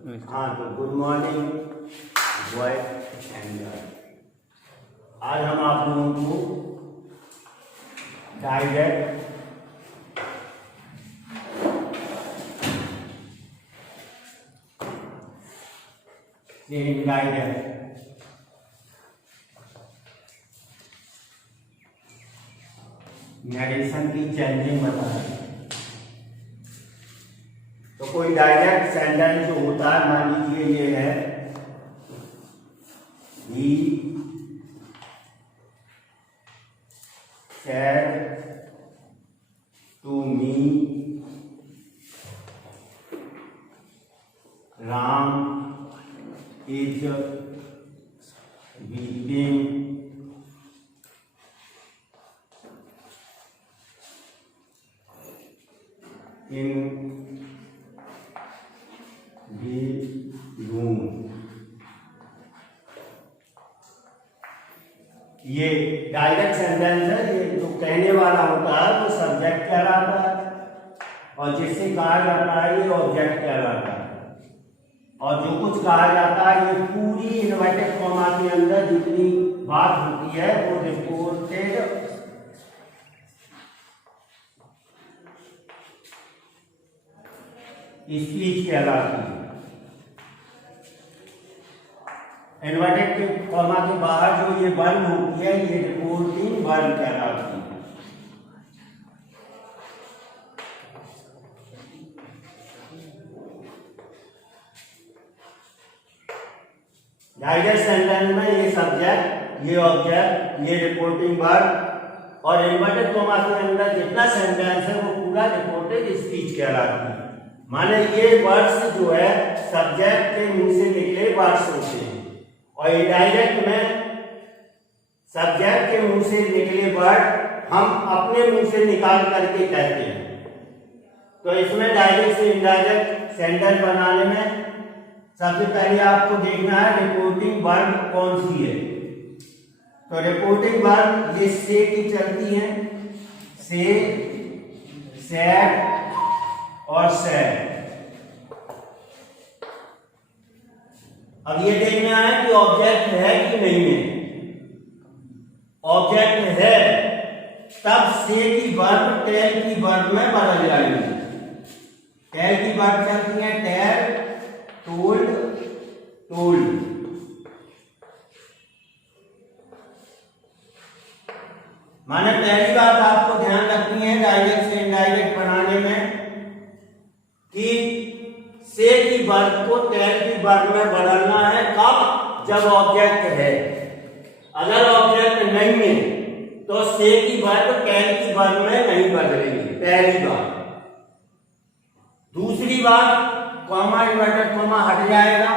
हाँ, तो good morning boy and girl. आज हम आप लोगों को डायरेक्ट से इनडायरेक्ट नरेशन की चेंजिंग बता रहे हैं। तो कोई डायरेक्ट सेंटेंस जो होता है, मान लीजिए ये है ही said to me Ram is weeping in the room। ये डायरेक्ट सेंटेंस है। ये जो कहने वाला होता है वो सब्जेक्ट कहलाता है और जिससे कहा जाता है ये ऑब्जेक्ट कहलाता है। और जो कुछ कहा जाता है ये पूरी इन्वर्टेड कॉमा के अंदर जितनी बात होती है वो रिपोर्टेड स्पीच कहलाती है। इन्वर्टेड के कॉमा के बाहर जो ये वर्ब होती है ये रिपोर्टिंग वर्ब कहलाती है। डायरेक्ट सेंटेंस में ये सब्जेक्ट, ये ऑब्जेक्ट, ये रिपोर्टिंग वर्ब और इन्वर्टेड कॉमा के अंदर जितना सेंटेंस है वो पूरा रिपोर्टेड स्पीच कहलाती है। माने ये वर्ड्स जो है सब्जेक्ट के मुंह से निकले वर्ड्स होते हैं और इनडायरेक्ट में सब्जेक्ट के मुंह से निकले वर्ड हम अपने मुंह से निकाल करके कहते हैं। तो इसमें डायरेक्ट से इनडायरेक्ट सेंटेंस बनाने में सबसे पहले आपको देखना है रिपोर्टिंग वर्ब कौन सी है। तो रिपोर्टिंग वर्ब ये से की चलती है, से, सैड और सैड। अब ये देखना है कि ऑब्जेक्ट है कि नहीं है। ऑब्जेक्ट है तब से की वर्ब टेल की वर्ब में बदल जाएगी। टेल की वर्ब चलती है टेल, टोल्ड, टोल्ड। माने पहली बात आपको ध्यान रखनी है डायरेक्ट से इनडायरेक्ट बनाने में कि से की वर्ब को टेल की वर्ब में बदलना है। कब? जब ऑब्जेक्ट है। अगर ऑब्जेक्ट नहीं है तो से की वर्ब टेल की वर्ब में नहीं बदलेगी, पहली बात। दूसरी बात, कॉमा इन्वर्टेड कॉमा हट जाएगा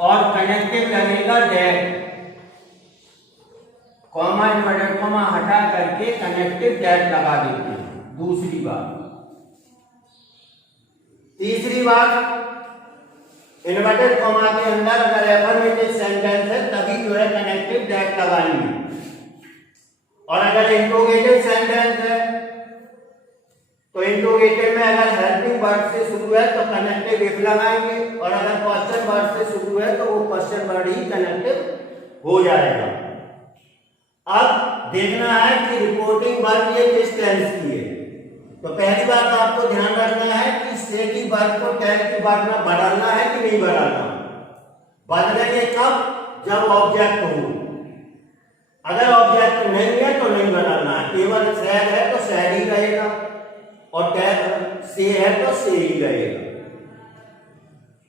और कनेक्टिव लगेगा डेट। कॉमा इन्वर्टेड कॉमा हटा करके कनेक्टिव डेट लगा देते हैं। दूसरी बात। तीसरी बात, इन्वर्टेड कॉमा के अंदर अगर एफर्मेटिव सेंटेंस है तभी जो है कनेक्टिव डेट लगाएंगे और अगर इंट्रोगेटिव सेंटेंस है तो इंट्रोगेटिव में अगर हेल्पिंग वर्ड से शुरू है तो कनेक्टिव इफ लगाएंगे और अगर क्वेश्चन वर्ड से शुरू है तो वो क्वेश्चन वर्ड ही कनेक्टिव हो जाएगा। अब देखना है कि रिपोर्टिंग वर्ब ये किस टेंस की है। तो पहली बात आपको ध्यान रखना है कि से की वर्ब को टेल की वर्ब में बदलना है कि नहीं बदलना। बदलेंगे कब? जब ऑब्जेक्ट हो। अगर ऑब्जेक्ट नहीं है तो नहीं बदलना है। केवल सैड है तो सैड ही रहेगा और से है तो से ही रहेगा।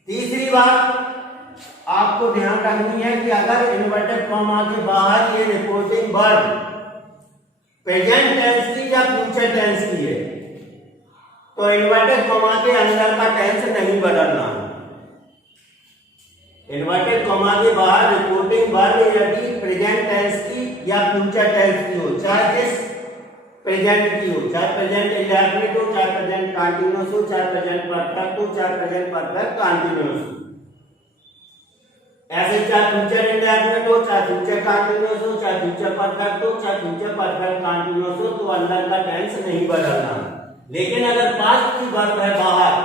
तीसरी बात आपको ध्यान रखनी है कि अगर इन्वर्टेड कॉमा के बाहर ये रिपोर्टिंग वर्ब प्रेजेंट टेंस की या फ्यूचर टेंस की है तो इन्वर्टेड कॉमा के अंदर का टेंस नहीं बदलना। इन्वर्टेड कॉमा के बाहर रिपोर्टिंग वर्ब यदि प्रेजेंट टेंस की या फ्यूचर टेंस की हो, चाहे जिस प्रेजेंट की हो, चाहे प्रेजेंट इंडेफिनिट हो, चाहे प्रेजेंट कंटीन्यूअस हो, चाहे प्रेजेंट परफेक्ट हो, चाहे प्रेजेंट परफेक्ट कंटीन्यूअस हो। ऐसे चाहे फ्यूचर इंडेफिनिट हो, चाहे फ्यूचर कंटीन्यूअस हो, चाहे फ्यूचर परफेक्ट हो, चाहे फ्यूचर परफेक्ट कंटीन्यूअस हो, तो अंदर का टेंस नहीं बदलना। लेकिन अगर पास्ट की वर्ब है बाहर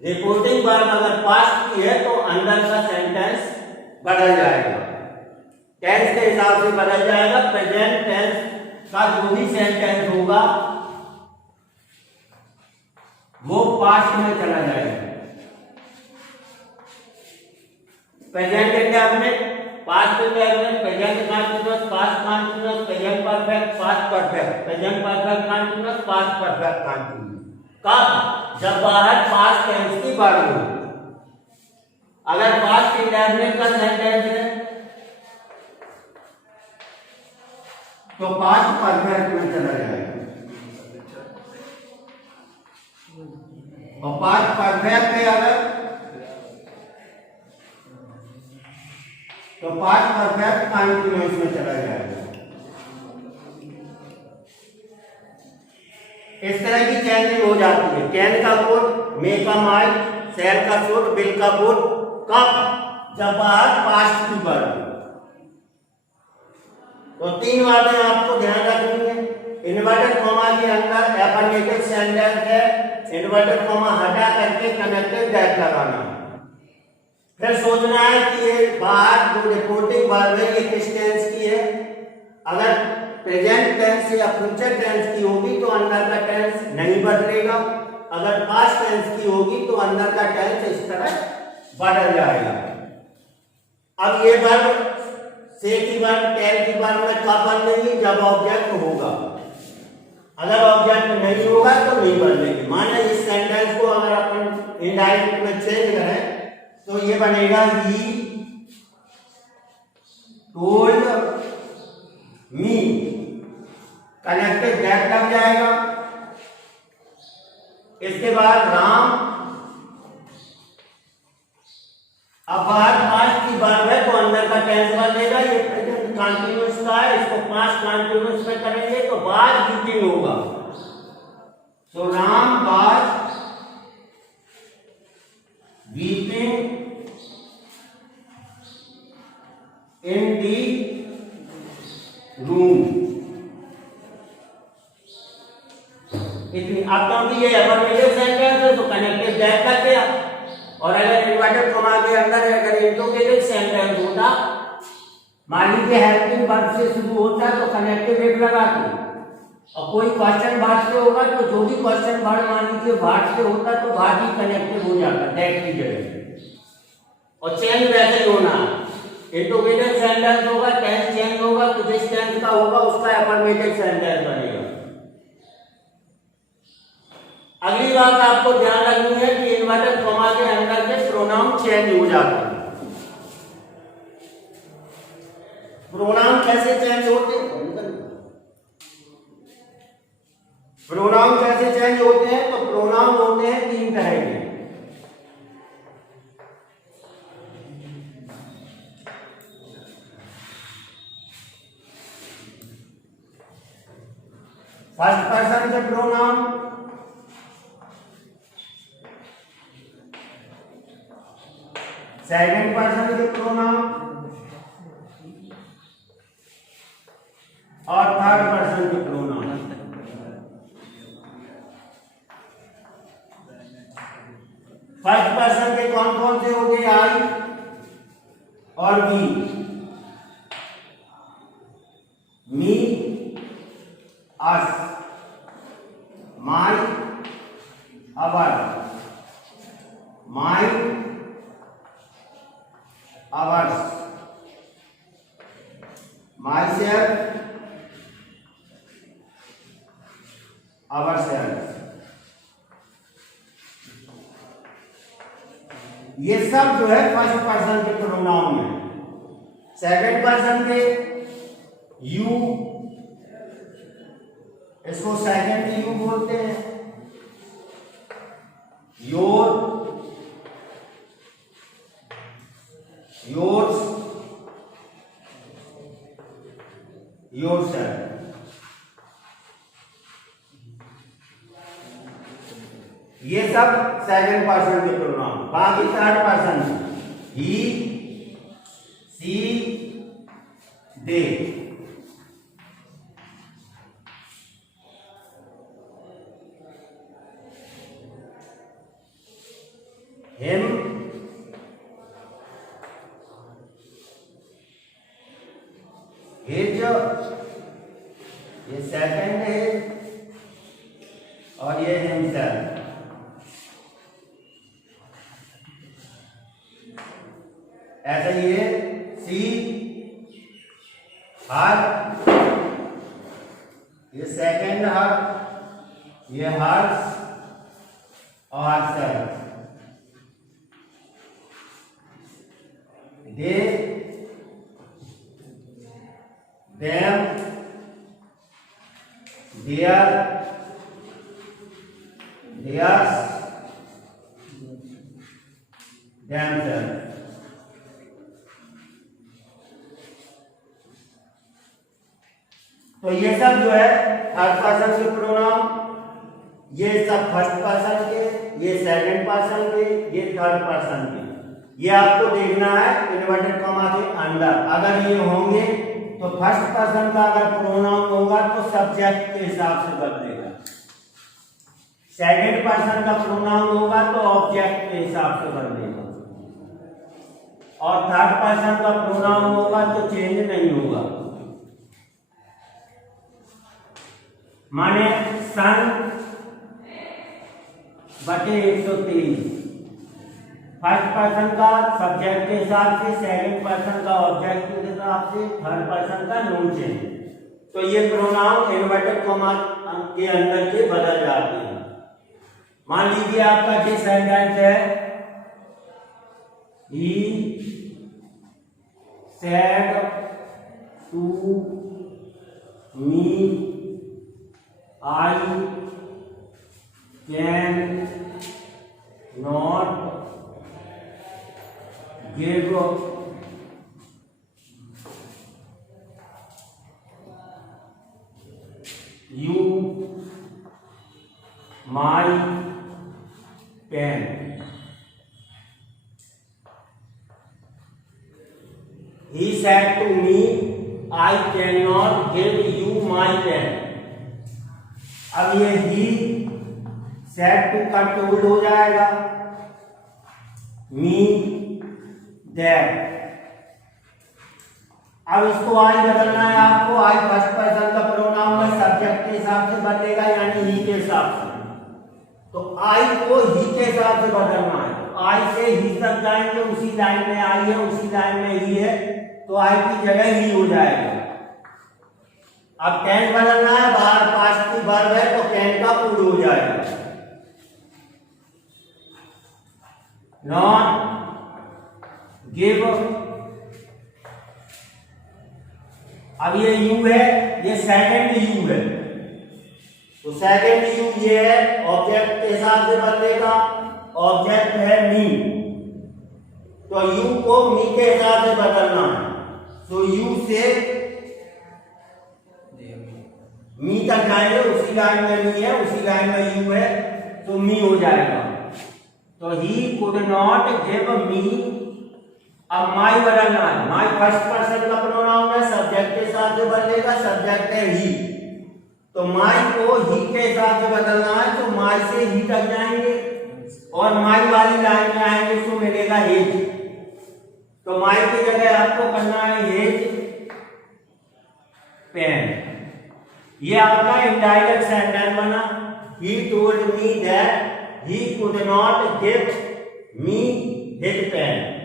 रिपोर्टिंग वर्ब अगर पास्ट की है तो अंदर का सेंटेंस बदल जाएगा, टेंस के हिसाब से बदल जाएगा। प्रेजेंट टेंस का जो भी सेंटेंस होगा वो पास्ट में चला जाएगा। Present indefinite, past indefinite, present continuous, past continuous, present perfect, past perfect, present perfect continuous, past perfect continuous. कब? जब बाहर पास्ट टेंस की बात हो। अगर पास्ट इंडेफिनिट का सेंटेंस है तो पास्ट परफेक्ट में चला जाएगा, और पास्ट परफेक्ट है अगर तो पास्ट परफेक्ट कंटीन्यूअस में चला जाएगा। इस तरह की चेंजिंग हो जाती है। कैन का कोड, मे का माई, सेल का सूट, बिल का बुट। कब? जब बाहर पास्ट की बात हो। तो तीन बातें आपको ध्यान रखनी है। इन्वर्टेड कॉमा के अंदर एफर्मेटिव सेंटेंस है, इन्वर्टेड कॉमा हटा करके कनेक्टेड दैट लगाना। फिर सोचना है कि ये बाहर जो रिपोर्टिंग वर्ब है ये किस टेंस की है। अगर प्रेजेंट टेंस या फ्यूचर टेंस की होगी तो अंदर का टेंस नहीं बदलेगा, अगर पास्ट टेंस की होगी तो अंदर का टेंस इस तरह बदल जाएगा। अब ये वर्ब से की वर्ब, टेल की वर्ब में कब बदलेगी? जब ऑब्जेक्ट होगा। अगर ऑब्जेक्ट नहीं होगा तो नहीं बदलेगी। माने इस सेंटेंस को अगर अपन इनडायरेक्ट में चेंज करें तो ये बनेगा he told me, connected that लग जाएगा। इसके बाद राम, अब बाहर पास्ट की वर्ब है तो अंदर का टेंस बदलेगा। ये प्रेजेंट कंटीन्यूअस का है, इसको पास्ट कंटीन्यूअस में करेंगे तो बाद वीपिंग होगा। तो Ram was weeping in the room. इतनी अब क्योंकि ये अफर्मेटिव सेंटेंस है तो कनेक्टेड दैट लग गया। और अगर इन्वर्टेड कॉमा के अंदर अगर इंट्रोगेटिव सेंटेंस होता, मान लीजिए हेल्पिंग वर्ब से शुरू होता तो कनेक्टिव इफ लगाते, और कोई क्वेश्चन वर्ड से होगा तो जो भी क्वेश्चन वर्ड मान लीजिए वर्ड से होता तो वर्ड ही कनेक्टिव हो जाता दैट की जगह। और चेंज वैसे ही होना, इंट्रोगेटिव सेंटेंस होगा, टेंस चेंज होगा तो जिस टेंस का होगा उसका अफर्मेटिव सेंटेंस बनेगा। अगली बात आपको ध्यान रखनी है कि इन्वर्टेड कॉमा के अंदर के प्रोनाउन चेंज हो जाते हैं। प्रोनाउन कैसे चेंज होते हैं? प्रोनाउन कैसे चेंज होते हैं? तो प्रोनाउन होते हैं तीन तरह के। फर्स्ट पर्सन के प्रोनाउन, सेकंड पर्सन के प्रोनाउन और थर्ड पर्सन के प्रोनाउन। फर्स्ट पर्सन के कौन कौन से हो गए? आई और we, me, us, my, our, my, ours, myself, ourself. ये सब जो है फर्स्ट पर्सन के प्रोनाउन में। सेकंड पर्सन के यू, इसको सेकंड यू बोलते हैं। Your, yours, yourself. ये सब सेकंड पर्सन के प्रोनाउन। बाकी third person he, C, they. His, ये सेकंड हिज और ये हिमसेल्फ। ऐसा ये सी हर, ये सेकंड हर, ये हर्स और self. They, them, their, theirs, themselves। तो ये सब जो है थर्ड पर्सन के प्रोनाउन, ये सब फर्स्ट पर्सन के, ये सेकंड पर्सन के, ये थर्ड पर्सन के। ये आपको देखना है इन्वर्टेड कॉमा के अंदर। अगर ये होंगे तो फर्स्ट पर्सन का अगर प्रोनाउन होगा तो सब्जेक्ट के हिसाब से बदलेगा, सेकंड पर्सन का प्रोनाउन होगा तो ऑब्जेक्ट के हिसाब से बदलेगा, और थर्ड पर्सन का प्रोनाउन होगा तो चेंज नहीं होगा। माने सन बटे 123 फर्स्ट पर्सन का सब्जेक्ट के हिसाब से, सेकंड पर्सन का ऑब्जेक्ट के हिसाब से, थर्ड पर्सन का नोन चेंज। तो ये प्रोनाउन इन्वर्टेड कॉमा के अंदर के बदल जाते हैं। मान लीजिए आपका ये सेंटेंस है, he said to me I can not give you my pen। He said to me, I cannot give you my pen। अब ये ही सेड टू का टोल्ड हो जाएगा, मी दैट। अब इसको आई बदलना है आपको। आई फर्स्ट पर्सन का प्रोनाउन है, सब्जेक्ट के हिसाब से बदलेगा, यानी ही के हिसाब से। तो आई को ही के हिसाब से बदलना है। आई से ही तक जाएंगे, उसी लाइन में आई है, उसी लाइन में ही है, तो आई की जगह ही हो जाएगा। अब कैन बदलना है, बाहर पास्ट की वर्ब है तो कैन का पूर्व हो जाएगा। नॉट गिव, अब ये यू है, ये सेकंड यू है, तो सेकंड यू ये है, ऑब्जेक्ट के हिसाब से बदलेगा। ऑब्जेक्ट है मी, तो यू को मी के हिसाब से बदलना है। तो यू से मी तक जाएंगे, उसी लाइन में मी है, उसी लाइन में यू है, तो मी हो जाएगा। तो he could not give me. अब माई बदलना है, माई फर्स्ट पर्सन का प्रोनाउन है, सब्जेक्ट के हिसाब से बदलेगा, सब्जेक्ट है ही, तो माई को ही के हिसाब से बदलना है, तो माई से ही तक जाएंगे और माई वाली लाइन में आएंगे तो मिलेगा हेज। तो माई की जगह आपको करना है हेज पेन। ये आपका इनडायरेक्ट सेंटेंस बना। He told me that he could not give me his pen।